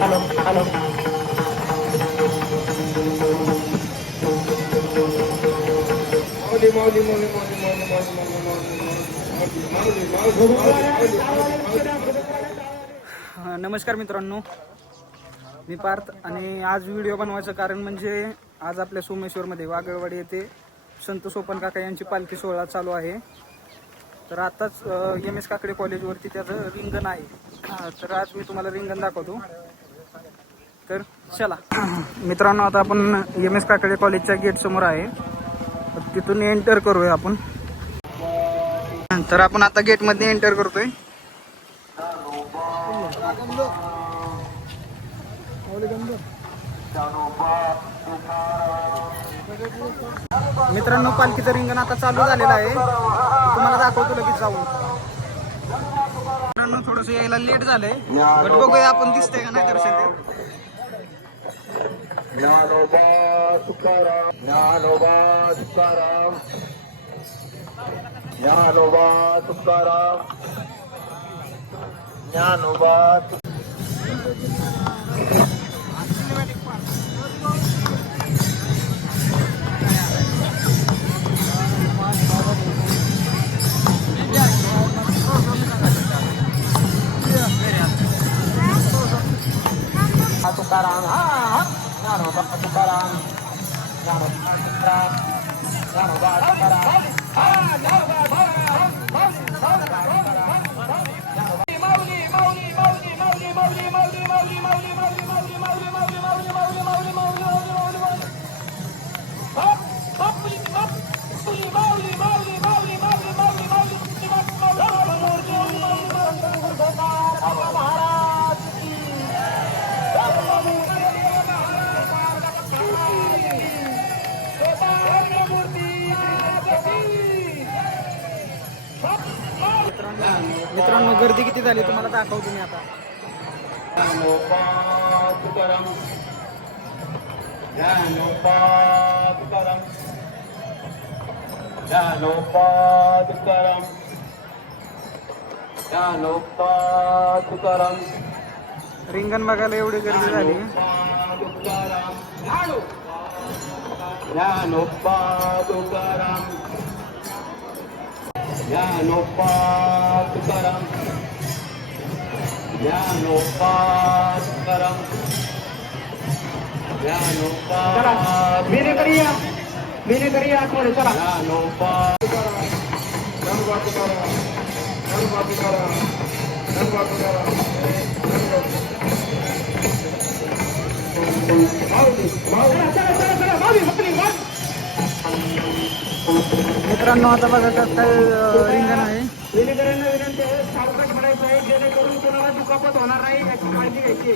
Hello hello. नमस्कार मित्रांनो, मी पार्थ आणि आज व्हिडिओ बनवायचं कारण म्हणजे आज आपल्या सोमेश्वरमध्ये वागळवाडी येथे संत सोपन काका यांची पालखी सोहळा चालू आहे. तर आताच एम एस काकडे कॉलेजवरती त्याचं रिंगण आहे. तर आज मी तुम्हाला रिंगण दाखवतो. तर चला मित्रांनो, आता आपण एम एस काकडे कॉलेजच्या गेट समोर आहे. तिथून एंटर करूया आपण. तर आपण आता गेट मध्ये एंटर करतोय. मित्रांनो, पालखीचं रिंगण आता चालू झालेलं आहे. तुम्हाला दाखवतो लगेच जाऊन. मित्रांनो, थोडस यायला लेट झालंय, बट बघूया आपण दिसतंय का नाही दर्शन. ज्ञानोबा तुकाराम, ज्ञानोबा तुकाराम, ज्ञानोबा तुकाराम, ज्ञानोबा. तुकाराम, ज्ञानोबा तुकाराम, ज्ञानोबा तुकाराम, ज्ञानोबा तुकाराम, मित्रांनो, गर्दी किती झाली तुम्हाला दाखवतो मी आता. ज्ञानोबा तुकाराम, ज्ञानोबा तुकाराम, ज्ञानोबा तुकाराम, ज्ञानोबा तुकाराम. रिंगण बघायला एवढी गर्दी झाली. ज्ञानोबा तुकाराम, ज्ञानोबा तुकाराम, ज्ञानोबा तुकाराम, ज्ञानोबा. मेरे करिया थोडे चला. ज्ञानोबा तुकाराम, ज्ञानोबा तुकाराम, ज्ञानोबा तुकाराम, ज्ञानोबा तुकाराम. मित्रांनो, आता बघा काय रिंगण आहे. विनेकरांना विनंती आहे, सावकाश म्हणायचं आहे, जेणेकरून कोणाला दुखापत होणार नाही याची काळजी घ्यायची.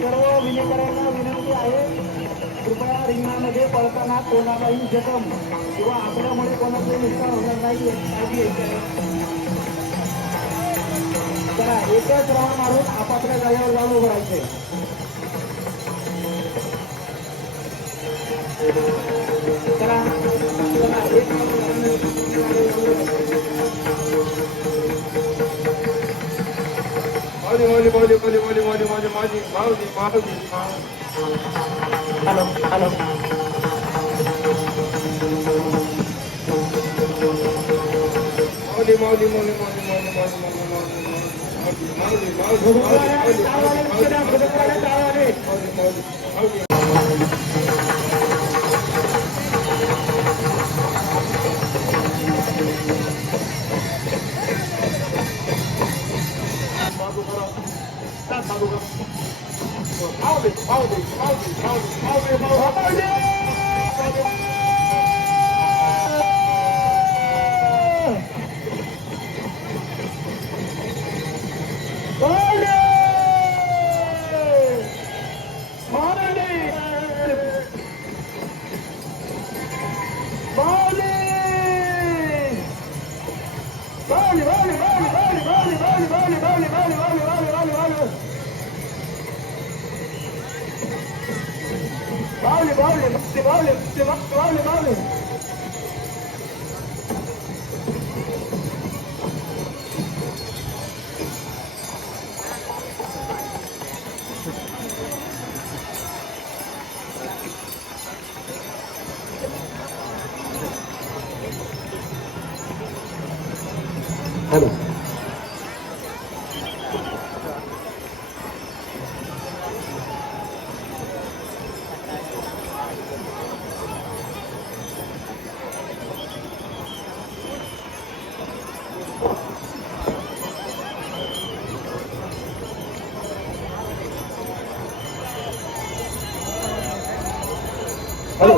सर्व विनेकरांना विनंती आहे, कृपया रिंगणामध्ये पळताना कोणालाही जखम किंवा आपल्यामुळे कोणाचं नुकसान होणार नाही याची काळजी घ्यायची आहे. चला, एकच राऊंड मारून आपापल्या जागेवर जाऊन उभं राहायचंय. चला चला, एक हॅलो हॅलो. हॅलो हॅलो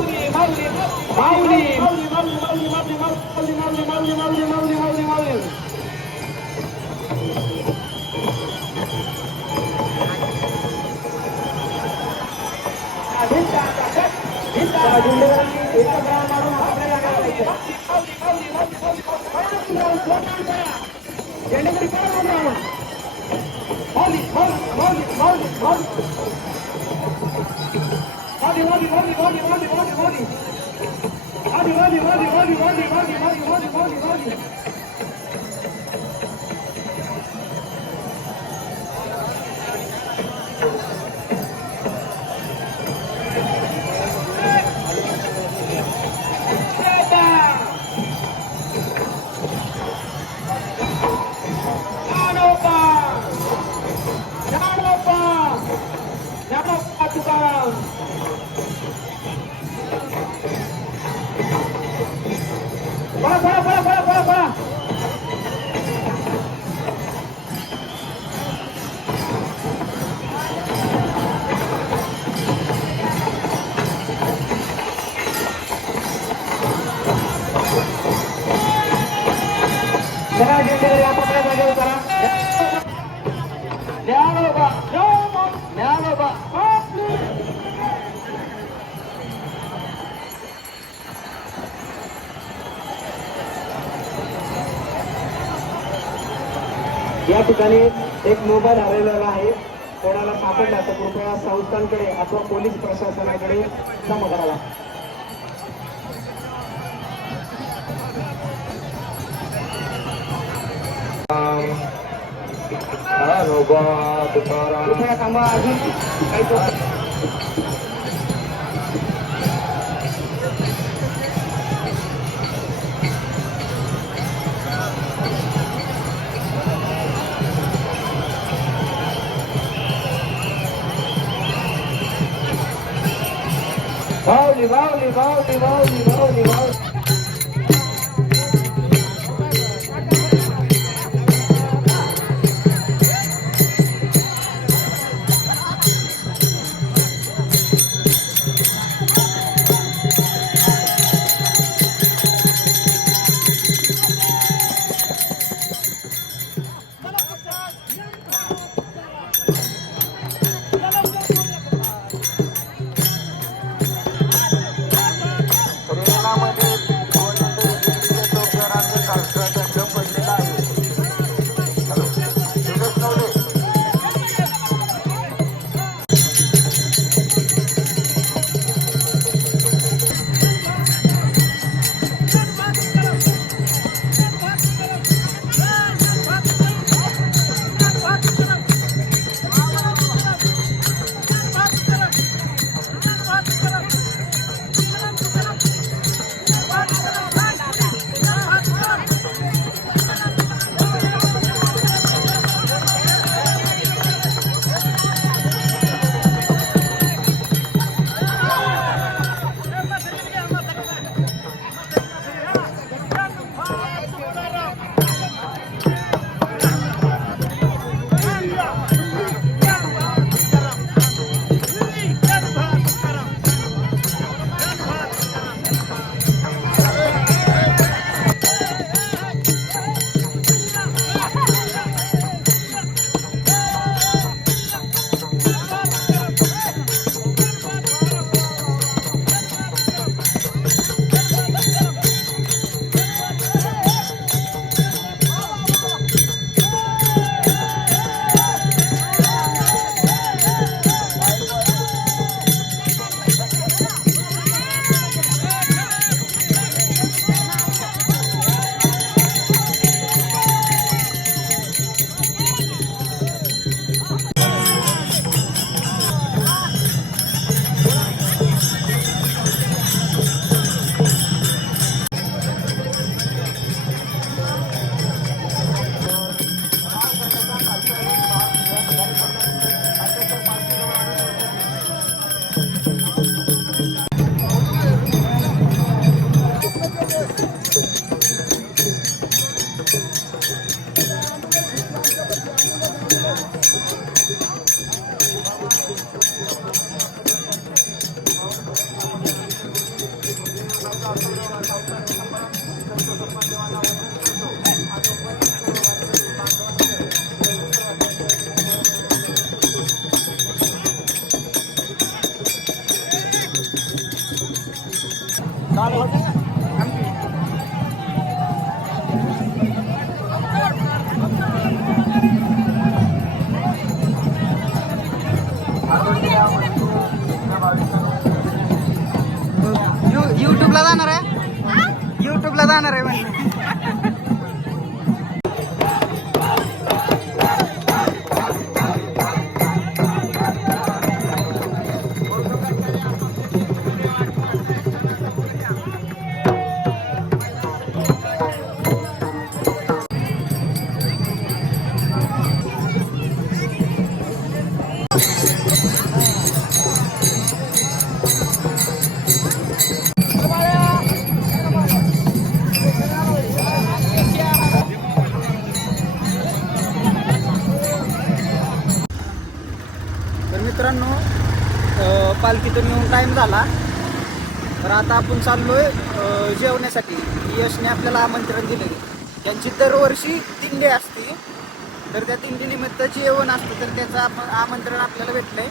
या ठिकाणी एक मोबाईल हरवलेला आहे. कोणाला सापडला तर कृपया संस्थांकडे अथवा पोलीस प्रशासनाकडे जमा करावा. कृपया थांबा. अजून काही भावली. जाणार आहे म्हणजे. तर मित्रांनो पालखीतून येऊन टाईम झाला, तर आता आपण चाललोय जेवण्यासाठी. यशने आपल्याला आमंत्रण दिले. त्यांची दरवर्षी दिंडी असते, तर त्या दिंडीनिमित्त जेवण असतं, तर त्याचं आमंत्रण आपल्याला भेटलंय.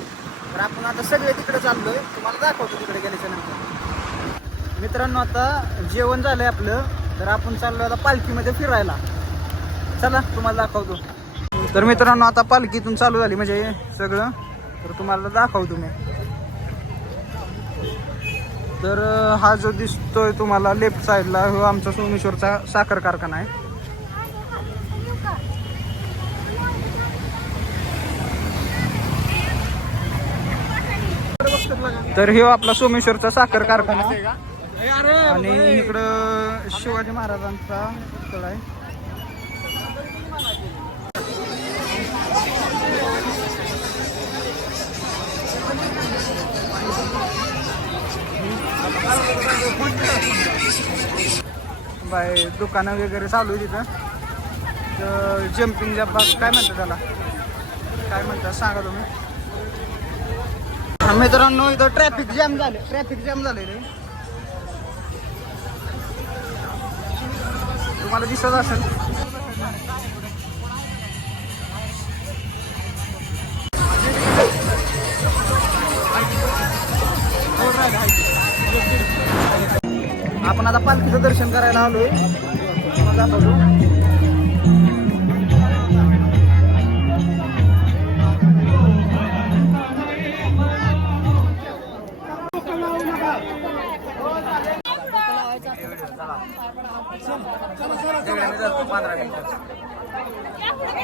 तर आपण आता सगळे तिकडे चाललोय, तुम्हाला दाखवतो तिकडे गेल्याच्या नंतर. मित्रांनो आता जेवण झालंय आपलं, तर आपण चाललोय आता पालखीमध्ये फिरायला. चला तुम्हाला दाखवतो. तर मित्रांनो आता पालखीतून चालू झाली म्हणजे सगळं, तर तुम्हाला दाखवतो मी. तर हा जो दिसतोय तुम्हाला लेफ्ट साईडला, हो आमचा सोमेश्वरचा साखर कारखाना आहे. तर हे आपला सोमेश्वरचा साखर कारखाना, आणि इकडं शिवाजी महाराजांचा स्थळ आहे. बाय दुकानं वगैरे चालू आहे तिथं. तर जम्पिंग जब्बास काय म्हणतात त्याला, काय म्हणतात सांगा तुम्ही. मित्रांनो इथं ट्रॅफिक जॅम झाले रे, तुम्हाला दिसत असेल. आपण आता पालखीचं दर्शन करायला आलोय.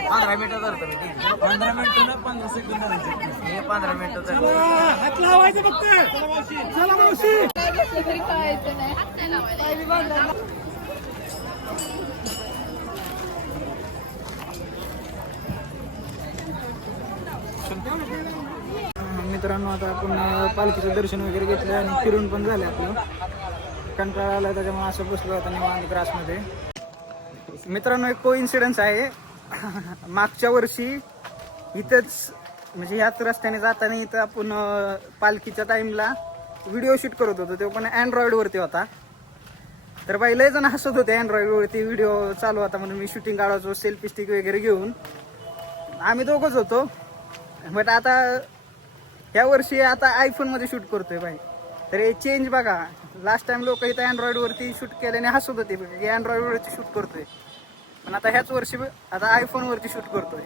पंधरा मिनिटं धरतो मी. 15 मिनिटं ना 15 सेकंद. हे 15 मिनिटं हात लावायचं फक्त. चला मावशी. मित्रांनो आता आपण पालखीचं दर्शन वगैरे घेतलं आणि फिरून पण झालं. आपलं कंटाळा आला, त्याच्यामुळे असं बसलो आता निवांत ग्रासमध्ये. मित्रांनो एक कोइन्सिडन्स आहे. मागच्या वर्षी इथंच म्हणजे ह्याच रस्त्याने जाताना इथं आपण पालखीच्या टाईमला व्हिडिओ शूट करत होतो. तो पण अँड्रॉइडवरती होता. तर बाई लय जण हसत होते अँड्रॉइडवरती व्हिडिओ चालू होता म्हणून. मी शूटिंग काढायचो सेल्फी स्टिक वगैरे घेऊन. आम्ही दोघंच होतो. बट आता ह्या वर्षी आता आयफोनमध्ये शूट करतोय बाई. तर हे चेंज बघा. लास्ट टाइम लोक इथं अँड्रॉइडवरती शूट केल्याने हसत होते की अँड्रॉइडवरती शूट करतोय, पण आता ह्याच वर्षी आता आयफोनवरती शूट करतोय.